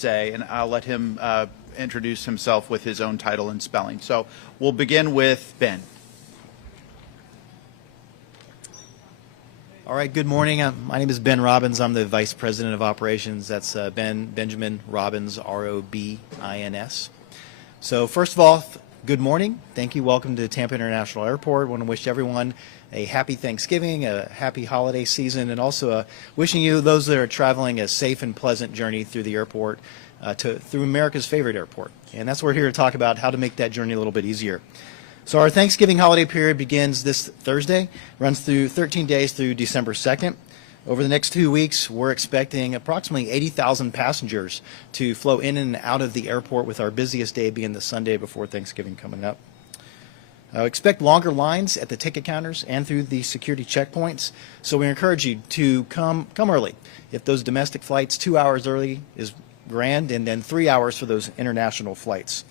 say, and I'll let him introduce himself with his own title and spelling. So we'll begin with Ben. All right, good morning. My name is Ben Robbins. I'm the Vice President of Operations. That's Benjamin Robbins, R-O-B-I-N-S. So first of all, good morning. Thank you. Welcome to Tampa International Airport. I want to wish everyone a happy Thanksgiving, a happy holiday season, and also wishing you, those that are traveling, a safe and pleasant journey through the airport, through America's favorite airport. And that's what we're here to talk about, how to make that journey a little bit easier. So our Thanksgiving holiday period begins this Thursday, runs through 13 days through December 2nd. Over the next 2 weeks, we're expecting approximately 80,000 passengers to flow in and out of the airport, with our busiest day being the Sunday before Thanksgiving coming up. Expect longer lines at the ticket counters and through the security checkpoints, so we encourage you to come early. If those domestic flights, 2 hours early is grand, and then 3 hours for those international flights.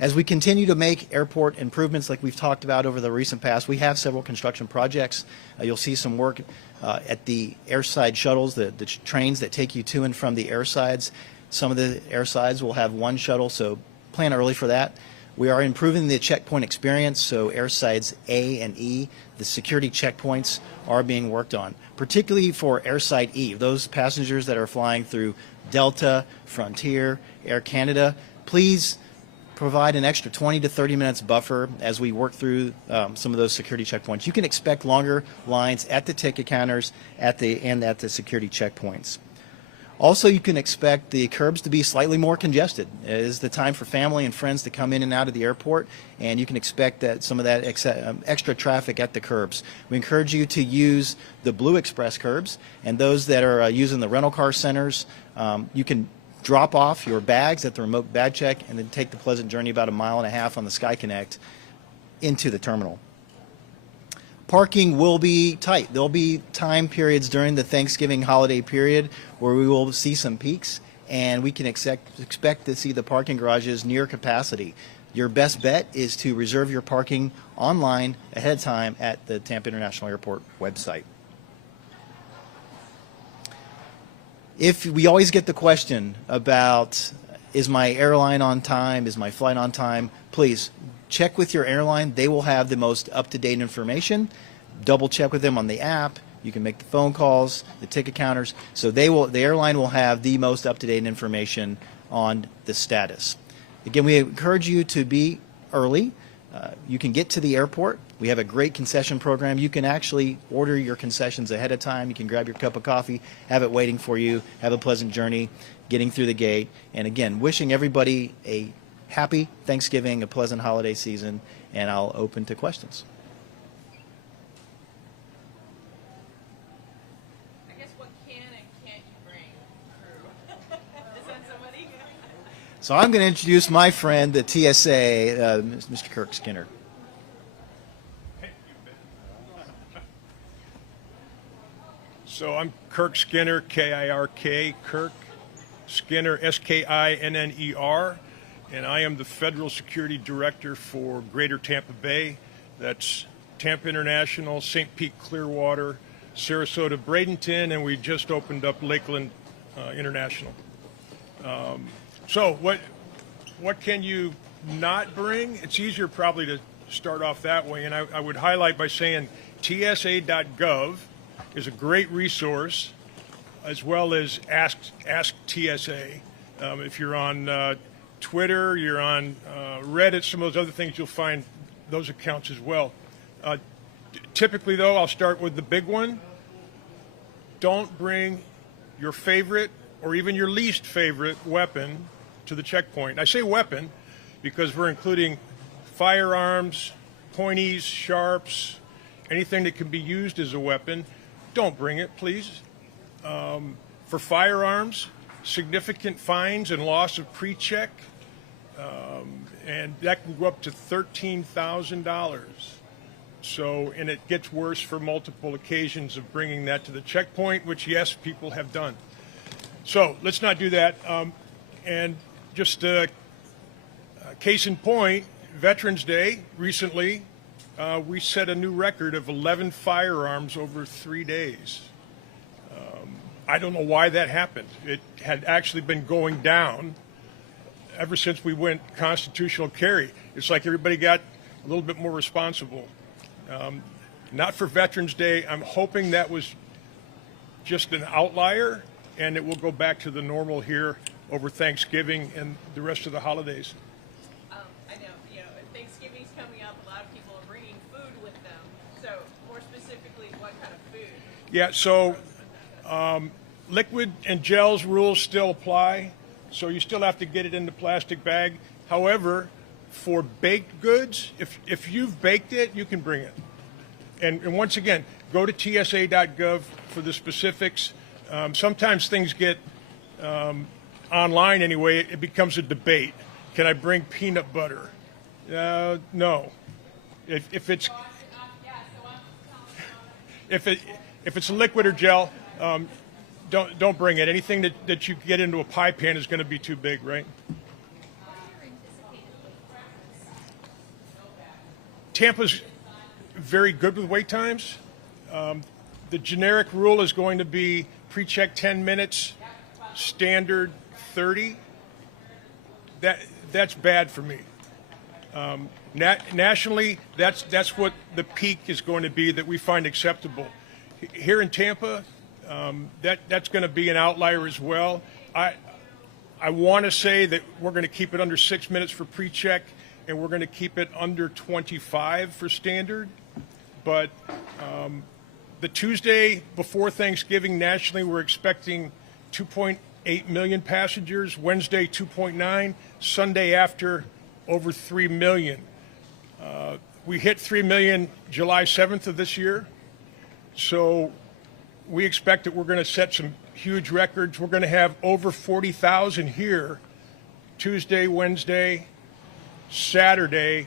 As we continue to make airport improvements like we've talked about over the recent past, we have several construction projects. You'll see some work at the airside shuttles, the trains that take you to and from the airsides. Some of the airsides will have one shuttle, so plan early for that. We are improving the checkpoint experience, so airsides A and E, the security checkpoints are being worked on, particularly for airside E. Those passengers that are flying through Delta, Frontier, Air Canada, please provide an extra 20 to 30 minutes buffer as we work through some of those security checkpoints. You can expect longer lines at the ticket counters and at the security checkpoints. Also, you can expect the curbs to be slightly more congested. It is the time for family and friends to come in and out of the airport, and you can expect that some of that extra traffic at the curbs. We encourage you to use the Blue Express curbs, and those that are using the rental car centers, you can drop off your bags at the remote bag check and then take the pleasant journey about 1.5 miles on the Sky Connect into the terminal. Parking will be tight. There'll be time periods during the Thanksgiving holiday period where we will see some peaks, and we can expect to see the parking garages near capacity. Your best bet is to reserve your parking online ahead of time at the Tampa International Airport website. If we always get the question about, is my airline on time, is my flight on time, please check with your airline. They will have the most up-to-date information. Double check with them on the app. You can make the phone calls, the ticket counters. So the airline will have the most up-to-date information on the status. Again, we encourage you to be early. You can get to the airport. We have a great concession program. You can actually order your concessions ahead of time. You can grab your cup of coffee, have it waiting for you, have a pleasant journey getting through the gate. And again, wishing everybody a happy Thanksgiving, a pleasant holiday season, and I'll open to questions. I guess what can and can't you bring, crew? Is that somebody? So I'm going to introduce my friend, the TSA, Mr. Kirk Skinner. So I'm Kirk Skinner, K-I-R-K, Kirk Skinner, S-K-I-N-N-E-R, and I am the Federal Security Director for Greater Tampa Bay. That's Tampa International, St. Pete, Clearwater, Sarasota, Bradenton, and we just opened up Lakeland International. So what can you not bring? It's easier probably to start off that way, and I would highlight by saying tsa.gov is a great resource, as well as Ask TSA. If you're on Twitter, you're on Reddit, some of those other things, you'll find those accounts as well. Typically, though, I'll start with the big one. Don't bring your favorite or even your least favorite weapon to the checkpoint. I say weapon because we're including firearms, pointies, sharps, anything that can be used as a weapon. Don't bring it, please. For firearms, significant fines and loss of pre-check, and that can go up to $13,000. So, and it gets worse for multiple occasions of bringing that to the checkpoint, which, yes, people have done. So let's not do that. And just case in point, Veterans Day recently, we set a new record of 11 firearms over 3 days. I don't know why that happened. It had actually been going down ever since we went constitutional carry. It's like everybody got a little bit more responsible. Not for Veterans Day. I'm hoping that was just an outlier, and it will go back to the normal here over Thanksgiving and the rest of the holidays. I know, Thanksgiving's coming up. A lot of people are bringing food with them. So, more specifically, what kind of food? Yeah, so liquid and gels rules still apply, so you still have to get it in the plastic bag. However, for baked goods, if you've baked it, you can bring it. And once again, go to tsa.gov for the specifics. Sometimes things get online anyway. It becomes a debate. Can I bring peanut butter? No. If it's if it's liquid or gel, don't bring it. Anything that you get into a pie pan is going to be too big, right? Tampa's very good with wait times. The generic rule is going to be pre-check 10 minutes, standard 30. That's bad for me. Nationally, that's what the peak is going to be that we find acceptable. Here in Tampa, that's going to be an outlier as well. I want to say that we're going to keep it under 6 minutes for pre-check, and we're going to keep it under 25 for standard. But the Tuesday before Thanksgiving nationally, we're expecting 2.8 million passengers. Wednesday, 2.9. Sunday after, over 3 million. We hit 3 million July 7th of this year. So we expect that we're going to set some huge records. We're going to have over 40,000 here Tuesday, Wednesday, Saturday,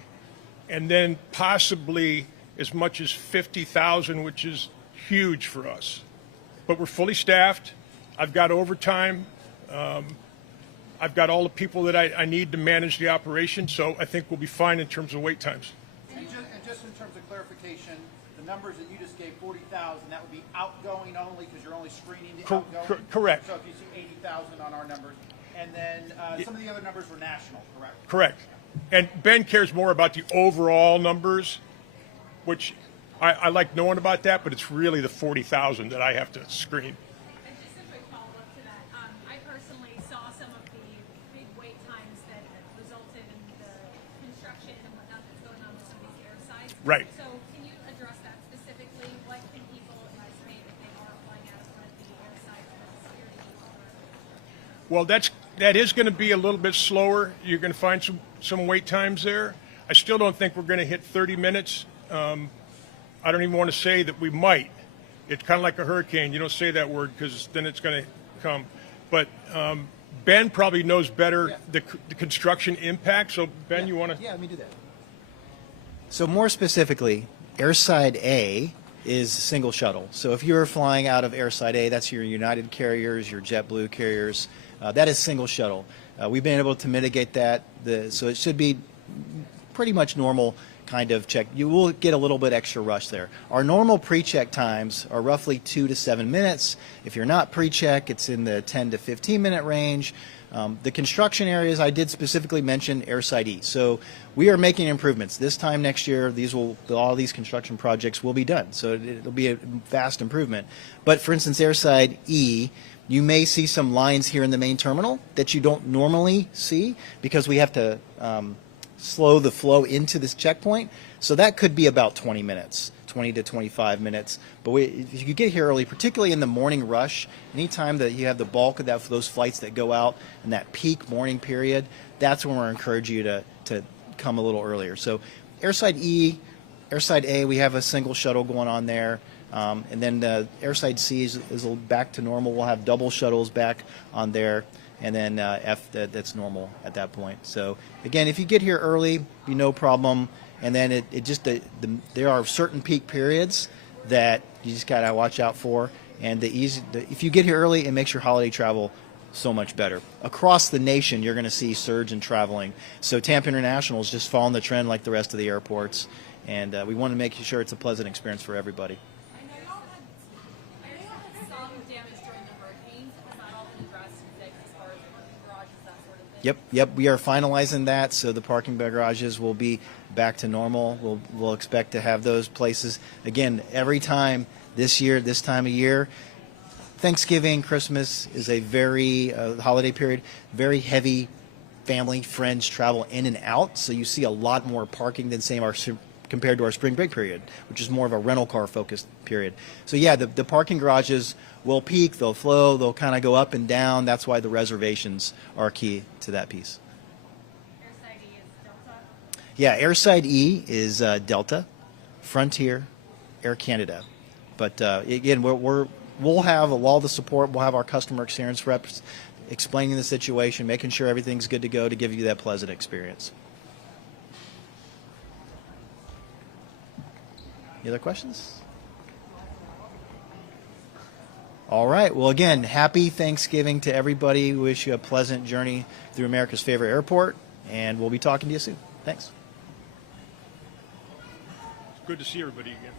and then possibly as much as 50,000, which is huge for us. But we're fully staffed. I've got overtime. I've got all the people that I need to manage the operation, so I think we'll be fine in terms of wait times. And just in terms of clarification, the numbers that you just gave, 40,000, that would be outgoing only because you're only screening the outgoing? Correct. So if you see 80,000 on our numbers, and then some of the other numbers were national, correct? Correct. And Ben cares more about the overall numbers, which I like knowing about that, but it's really the 40,000 that I have to screen. And just a quick follow-up to that, I personally saw some of the big wait times that resulted in the construction and whatnot that's going on with some of these airsides. Right. So can you address that specifically? What can people estimate if they are flying out of one of the airsides with security? Well, that is going to be a little bit slower. You're going to find some wait times there. I still don't think we're going to hit 30 minutes. I don't even want to say that we might. It's kind of like a hurricane. You don't say that word because then it's going to come. But Ben probably knows better the construction impact. So, Ben, you want to? Yeah, let me do that. So more specifically, Airside A is single shuttle. So if you're flying out of Airside A, that's your United carriers, your JetBlue carriers. That is single shuttle. We've been able to mitigate that. So it should be pretty much normal kind of check. You will get a little bit extra rush there. Our normal pre-check times are roughly 2 to 7 minutes. If you're not pre-check, it's in the 10 to 15 minute range. The construction areas, I did specifically mention Airside E. So we are making improvements. This time next year, all these construction projects will be done. So it'll be a vast improvement. But for instance, Airside E, you may see some lines here in the main terminal that you don't normally see because we have to slow the flow into this checkpoint. So that could be about 20 minutes, 20 to 25 minutes. But if you get here early, particularly in the morning rush, anytime that you have the bulk of those flights that go out in that peak morning period, that's when we're encouraging you to come a little earlier. So Airside E, Airside A, we have a single shuttle going on there. And then Airside C is back to normal. We'll have double shuttles back on there. And then F, that's normal at that point. So again, if you get here early, be no problem. And then there are certain peak periods that you just gotta watch out for. And if you get here early, it makes your holiday travel so much better. Across the nation, you're going to see surge in traveling. So Tampa International is just following the trend like the rest of the airports. And we want to make sure it's a pleasant experience for everybody. I know y'all had some damage during the hurricane. Yep. We are finalizing that, so the parking garages will be back to normal. We'll expect to have those places again every time this year, this time of year. Thanksgiving, Christmas is a very holiday period, very heavy family, friends travel in and out. So you see a lot more parking than compared to our spring break period, which is more of a rental car focused period. So yeah, the parking garages will peak, they'll flow, they'll kind of go up and down. That's why the reservations are key to that piece. Airside E is Delta. Yeah, Airside E is Delta, Frontier, Air Canada. But again, we'll have all the support. We'll have our customer experience reps explaining the situation, making sure everything's good to go to give you that pleasant experience. Any other questions? All right. Well, again, happy Thanksgiving to everybody. We wish you a pleasant journey through America's favorite airport, and we'll be talking to you soon. Thanks. It's good to see everybody again.